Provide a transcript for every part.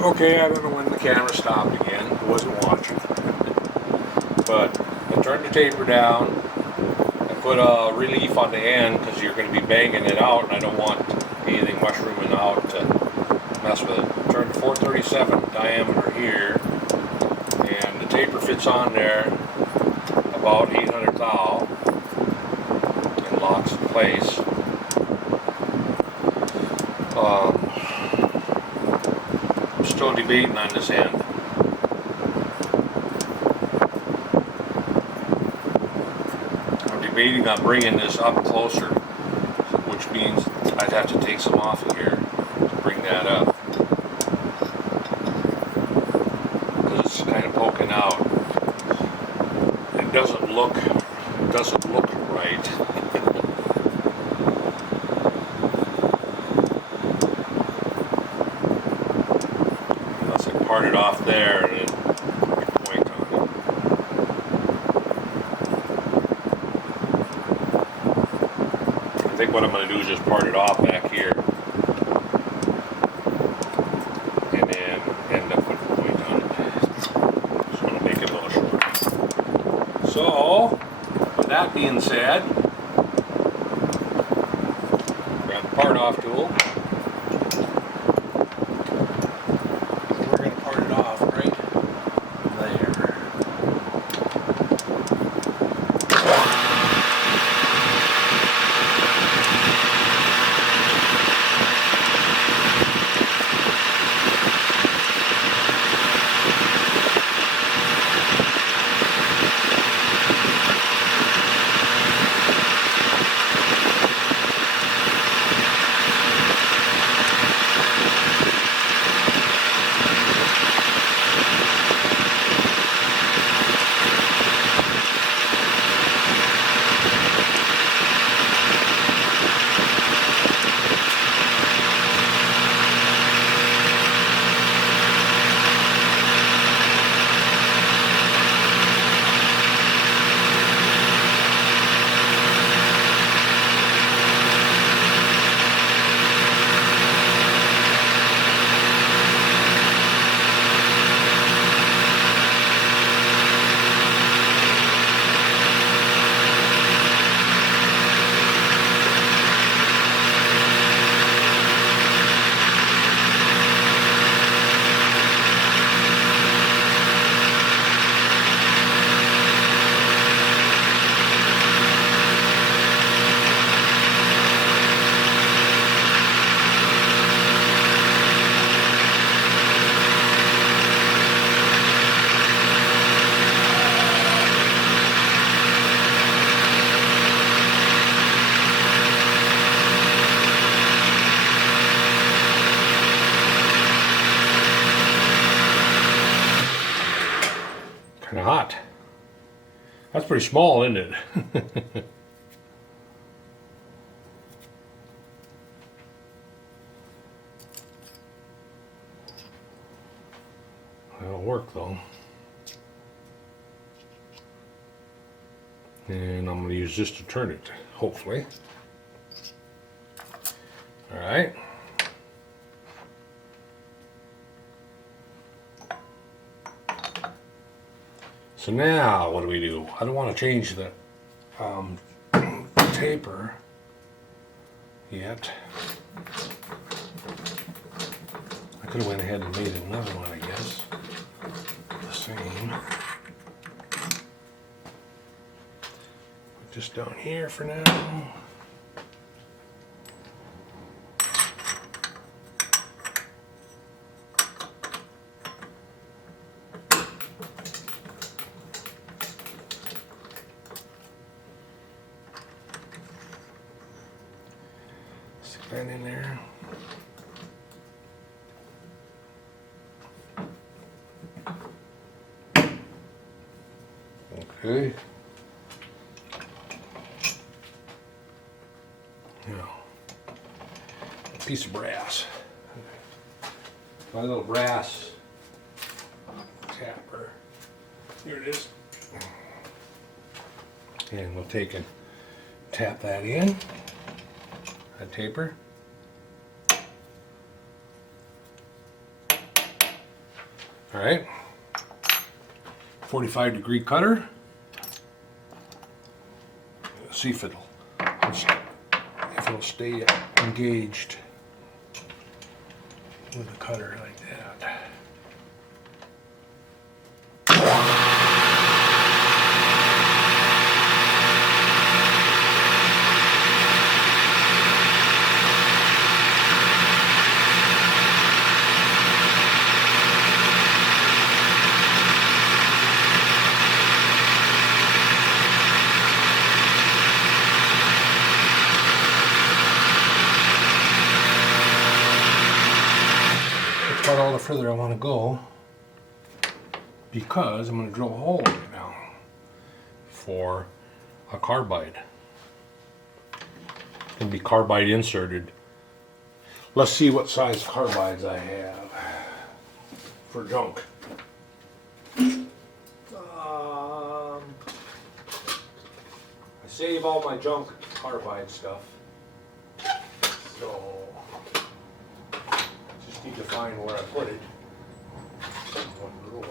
Okay, I don't know when the camera stopped again. I wasn't watching. But I turned the taper down. I put a relief on the end because you're going to be banging it out, and I don't want anything mushrooming out to mess with it. Turned to 437 diameter here, and the taper fits on there about 800 thou and locks in place. I'm still debating on this end. I'm debating on bringing this up closer, which means I'd have to take some off of here to bring that up, because it's kind of poking out. It doesn't look right. Unless I part it off there and then point on it. I think what I'm going to do is just part it off back here and then end up with a point on it. Just want to make it a little shorter. So, with that being said, grab the part off tool. We're going to part it off right there. Kind of hot. That's pretty small, isn't it? That'll work though. And I'm going to use this to turn it, hopefully. All right. So now, what do? I don't want to change the taper yet. I could have went ahead and made another one, I guess. The same. Put this down here for now. Stick that in there. Okay. Now, a piece of brass. My little brass tapper. Here it is. And we'll take and tap that in. That taper. All right, 45-degree cutter. Let's see if it'll stay engaged with the cutter like that. That's about all the further I want to go, because I'm going to drill a hole right now for a carbide. It's going to be carbide inserted. Let's see what size carbides I have for junk. I save all my junk carbide stuff, so just need to find where I put it. One drawer.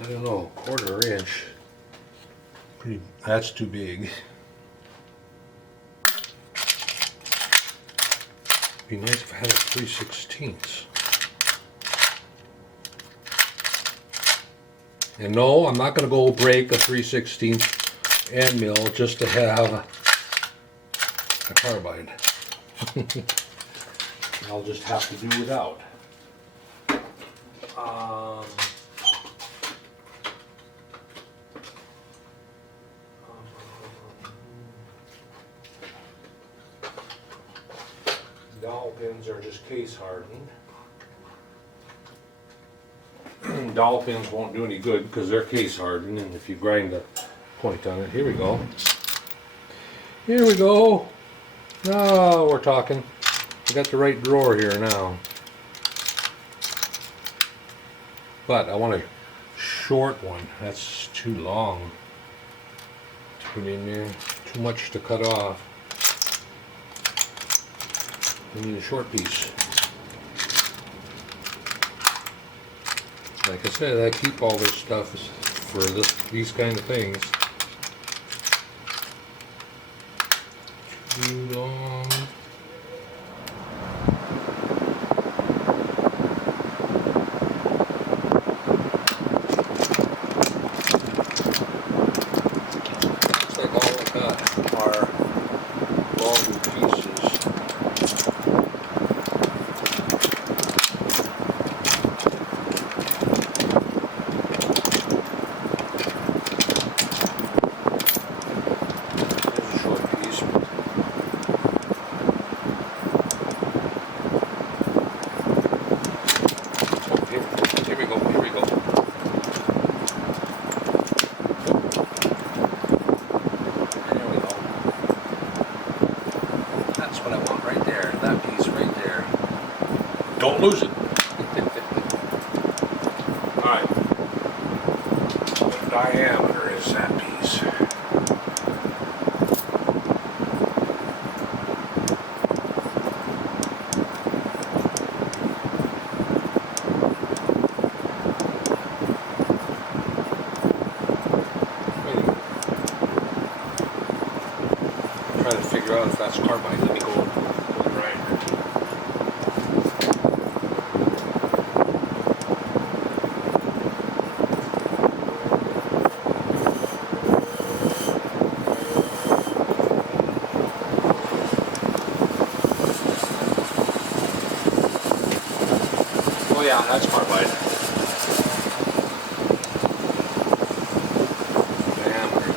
I don't know, 1/4 inch. Pretty. That's too big. Be nice if I had a 3/16. And no, I'm not going to go break a 3/16 end mill just to have a carbide. I'll just have to do without. Dowel pins are just case hardened. Dowel pins won't do any good because they're case hardened, and if you grind the point on it, here we go. Here we go. Now we're talking. I got the right drawer here now. But I want a short one. That's too long to put in there. Too much to cut off. I need a short piece. Like I said, I keep all this stuff for these kind of things. Too long. Looks like all I got are longer pieces. Don't lose it. Alright. What diameter is that piece? I'm trying to figure out if that's carbide. Let me go right. Oh yeah, that's carbide. Diameter.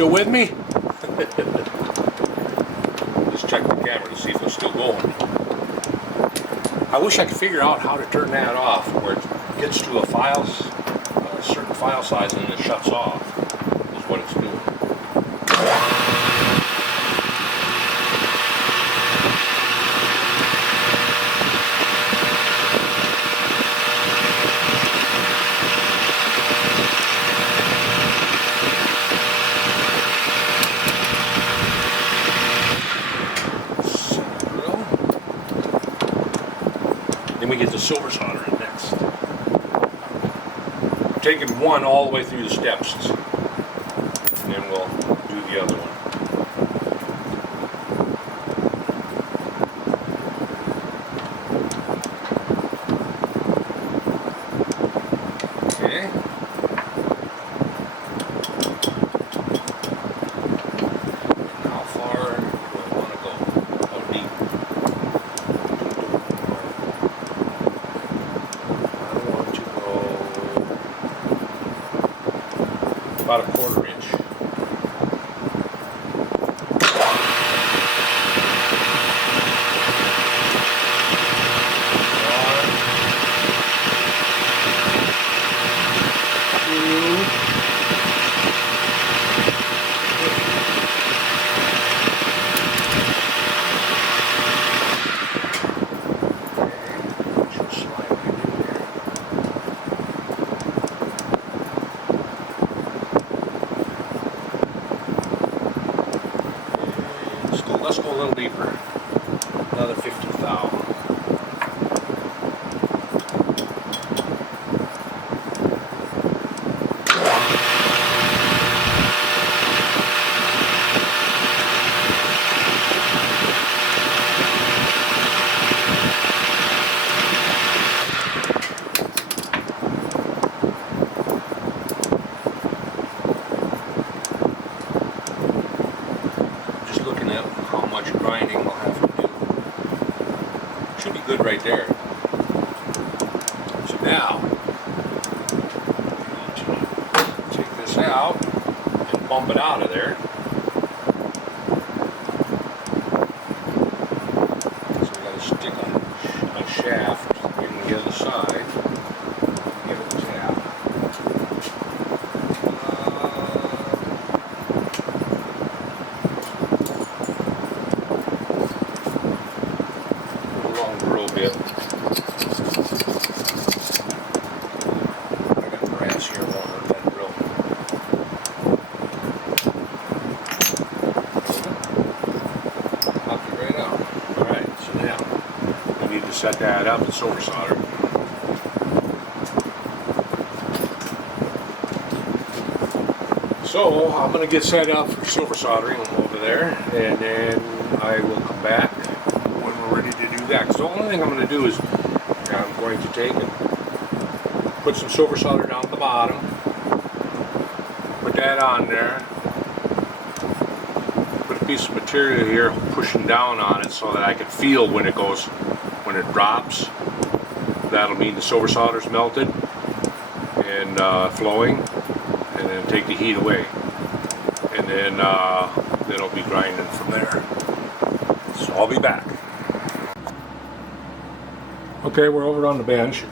still with me? Just check the camera to see if it's still going. I wish I could figure out how to turn that off where it gets to a certain file size and it shuts off. Is what it's doing. Then we get the silver solder in next. I'm taking one all the way through the steps, and then we'll do the other one. Okay. And how far do I want to go? How deep? About a 1/4 inch. Let's go a little deeper. Another 50 thou. Just looking at how much grinding we'll have to do. Should be good right there. So now, take this out and bump it out of there. So we got to stick a shaft in the other side. Give it a tap. Bit. I got brass here, won't hurt that drill. Pop it right out. Alright, so now we need to set that up with silver solder. So I'm going to get set up for silver soldering over there, and then I will come back when we're ready to do that. Because the only thing I'm going to do is I'm going to take and put some silver solder down at the bottom, put that on there, put a piece of material here pushing down on it so that I can feel when it drops. That'll mean the silver solder's melted and flowing, and then take the heat away, and then it'll be grinding from there. So I'll be back. Okay, we're over on the bench.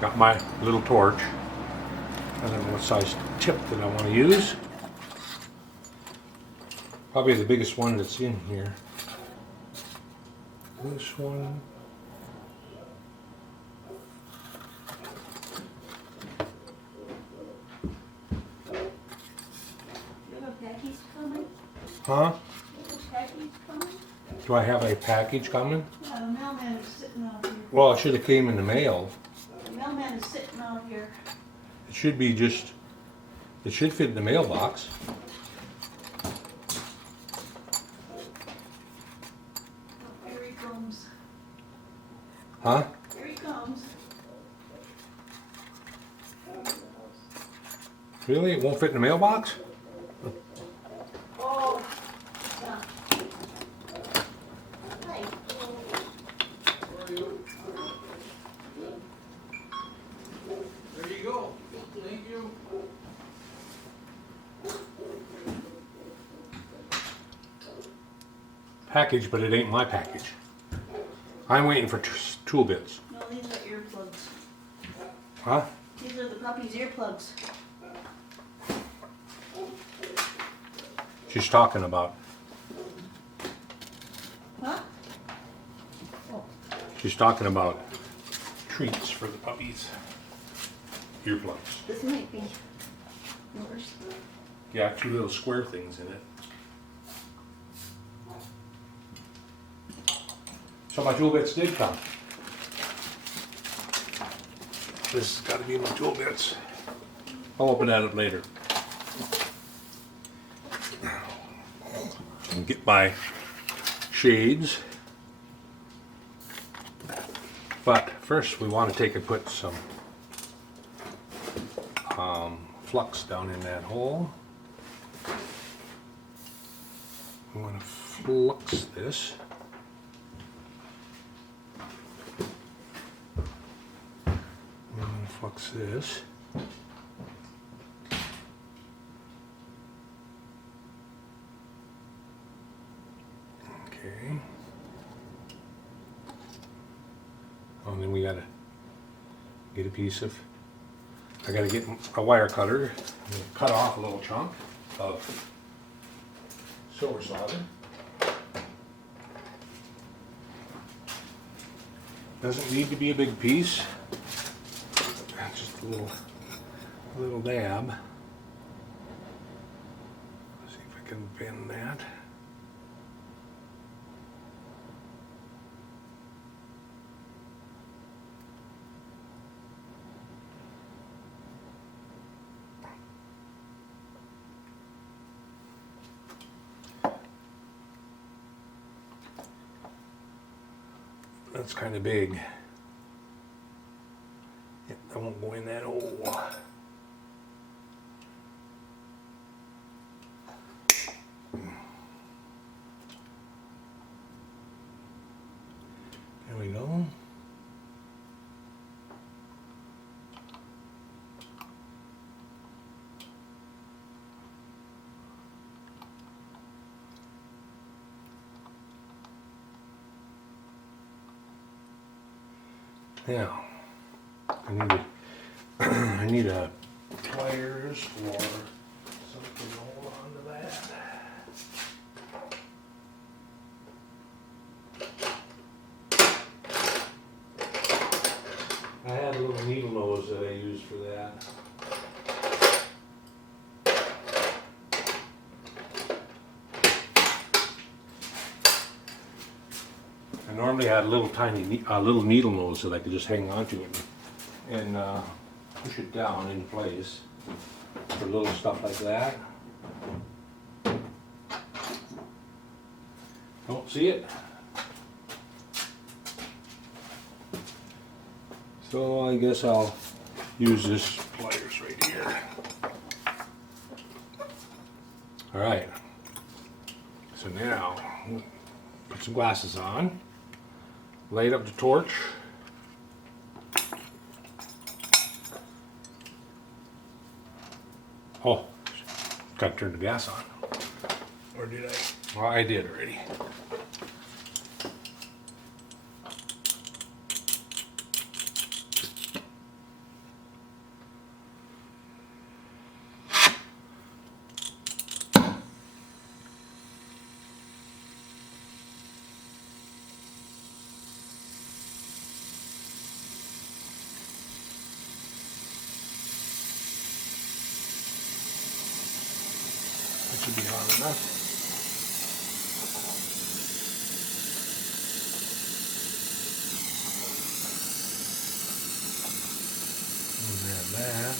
Got my little torch. I don't know what size tip that I want to use. Probably the biggest one that's in here. This one. Huh? Do I have a package coming? The mailman is sitting out here. Well, it should have came in the mail. The mailman is sitting out here. It should be just, it should fit in the mailbox. Here he comes. Huh? Here he comes. Really? It won't fit in the mailbox? Oh, yeah. Hey. There you go. Thank you. package, but it ain't my package. I'm waiting for tool bits. No, these are earplugs. Huh? These are the puppy's earplugs. She's talking about. Huh? Oh. She's talking about treats for the puppies. Earplugs. This might be yours. Yeah, 2 little square things in it. So my tool bits did come. This has got to be my tool bits. I'll open that up later. And get my shades. But first we want to take and put some flux down in that hole. We want to flux this. We want to flux this. Okay. Oh, and then we gotta get a piece of. I gotta get a wire cutter and cut off a little chunk of silver solder. Doesn't need to be a big piece. Just a little dab. Let's see if I can bend that. That's kind of big. Yep, I won't go in that hole. There we go. Now, I need a pliers or something to hold on to that. I had a little needle nose that I used for that. I normally had a little tiny, little needle nose that I could just hang onto it and push it down in place for little stuff like that. Don't see it? So I guess I'll use this pliers right here. All right. So now, put some glasses on. Light up the torch. Oh, gotta turn the gas on. Or did I? Well, I did already. That should be hot enough. And grab that.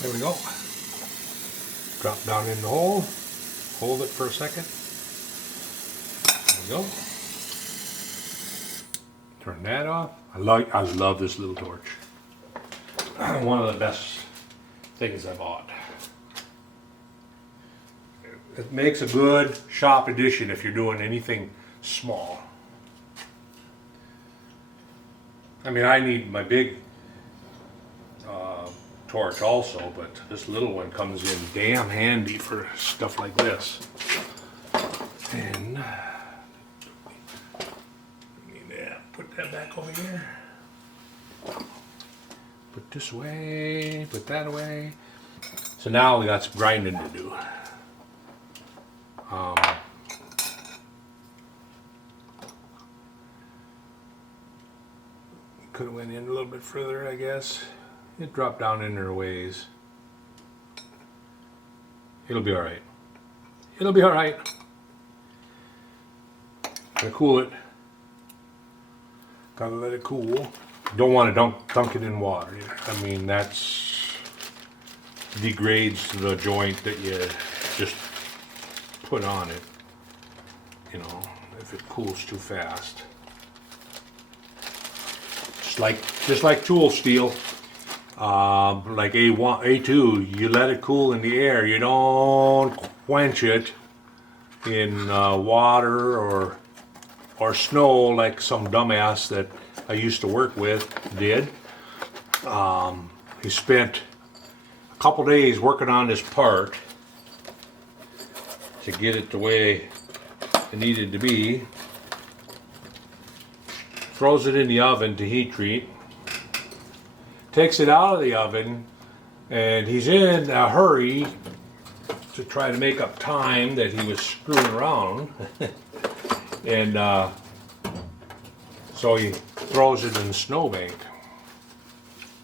There we go. Drop down in the hole. Hold it for a second. There we go. Turn that off. I love this little torch. One of the best things I bought. It makes a good shop addition if you're doing anything small. I mean, I need my big torch also, but this little one comes in damn handy for stuff like this. And put that back over here. Put this away, put that away. So now we got some grinding to do. Could have went in a little bit further, I guess. It dropped down in there a ways. It'll be all right. It'll be all right. Gotta cool it. Gotta let it cool. Don't want to dunk it in water. I mean, that's degrades the joint that you just put on it. You know, if it cools too fast. Just like tool steel. Like A1, A2, you let it cool in the air. You don't quench it in water or snow like some dumbass that I used to work with did. He spent a couple days working on this part to get it the way it needed to be. Throws it in the oven to heat treat. Takes it out of the oven, and he's in a hurry to try to make up time that he was screwing around. And so he throws it in the snowbank.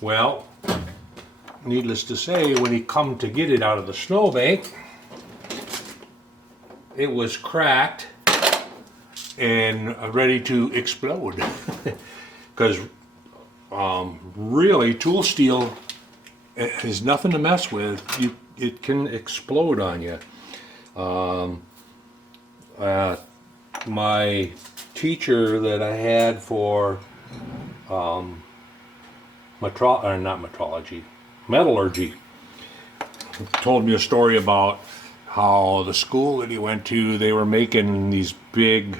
Well, needless to say, when he come to get it out of the snowbank, it was cracked and ready to explode. Because really, tool steel is nothing to mess with. It can explode on you. My teacher that I had for metallurgy told me a story about how the school that he went to, they were making these big,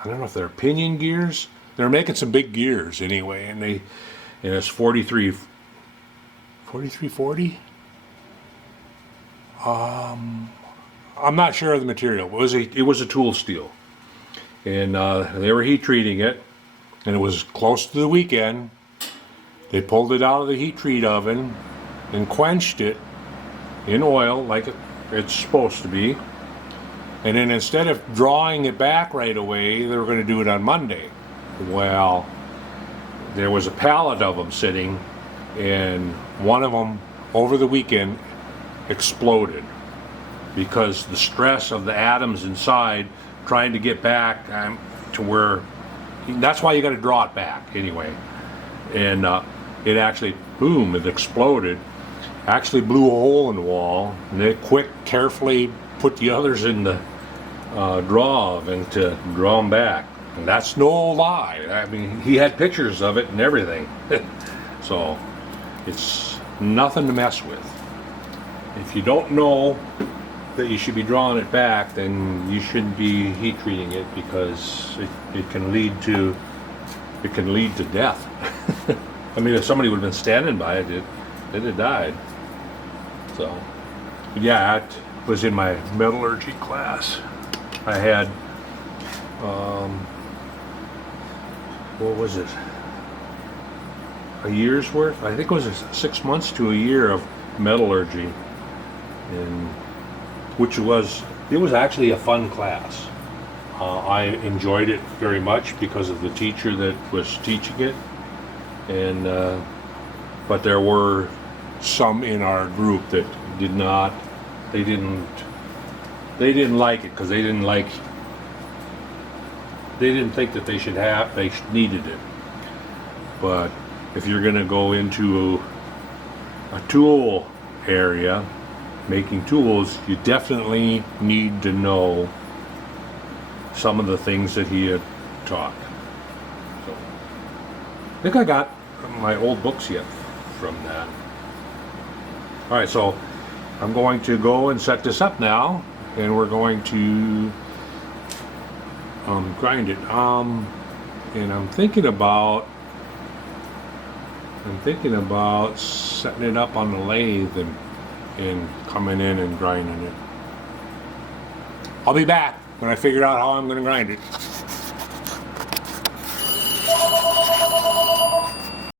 I don't know if they're pinion gears. They were making some big gears anyway, and it's 4340. I'm not sure of the material. It was a tool steel, and they were heat treating it, and it was close to the weekend. They pulled it out of the heat treat oven and quenched it in oil like it's supposed to be, and then instead of drawing it back right away, they were going to do it on Monday. Well, there was a pallet of them sitting, and one of them over the weekend exploded because the stress of the atoms inside trying to get back to where, that's why you got to draw it back anyway. And it actually, boom, it exploded, actually blew a hole in the wall, and they carefully put the others in the draw oven to draw them back. And that's no lie. I mean, he had pictures of it and everything. So it's nothing to mess with. If you don't know that you should be drawing it back, then you shouldn't be heat treating it, because it can lead to death. I mean, if somebody would have been standing by it, they'd have died. So yeah, that was in my metallurgy class. I had what was it? A year's worth? I think it was 6 months to a year of metallurgy, and it was actually a fun class. I enjoyed it very much because of the teacher that was teaching it, and but there were some in our group that didn't like it because they didn't think that they needed it. But if you're going to go into a tool area making tools, you definitely need to know some of the things that he had taught. So I think I got my old books yet from that. Alright, so I'm going to go and set this up now, and we're going to grind it. And I'm thinking about setting it up on the lathe and coming in and grinding it. I'll be back when I figure out how I'm going to grind it.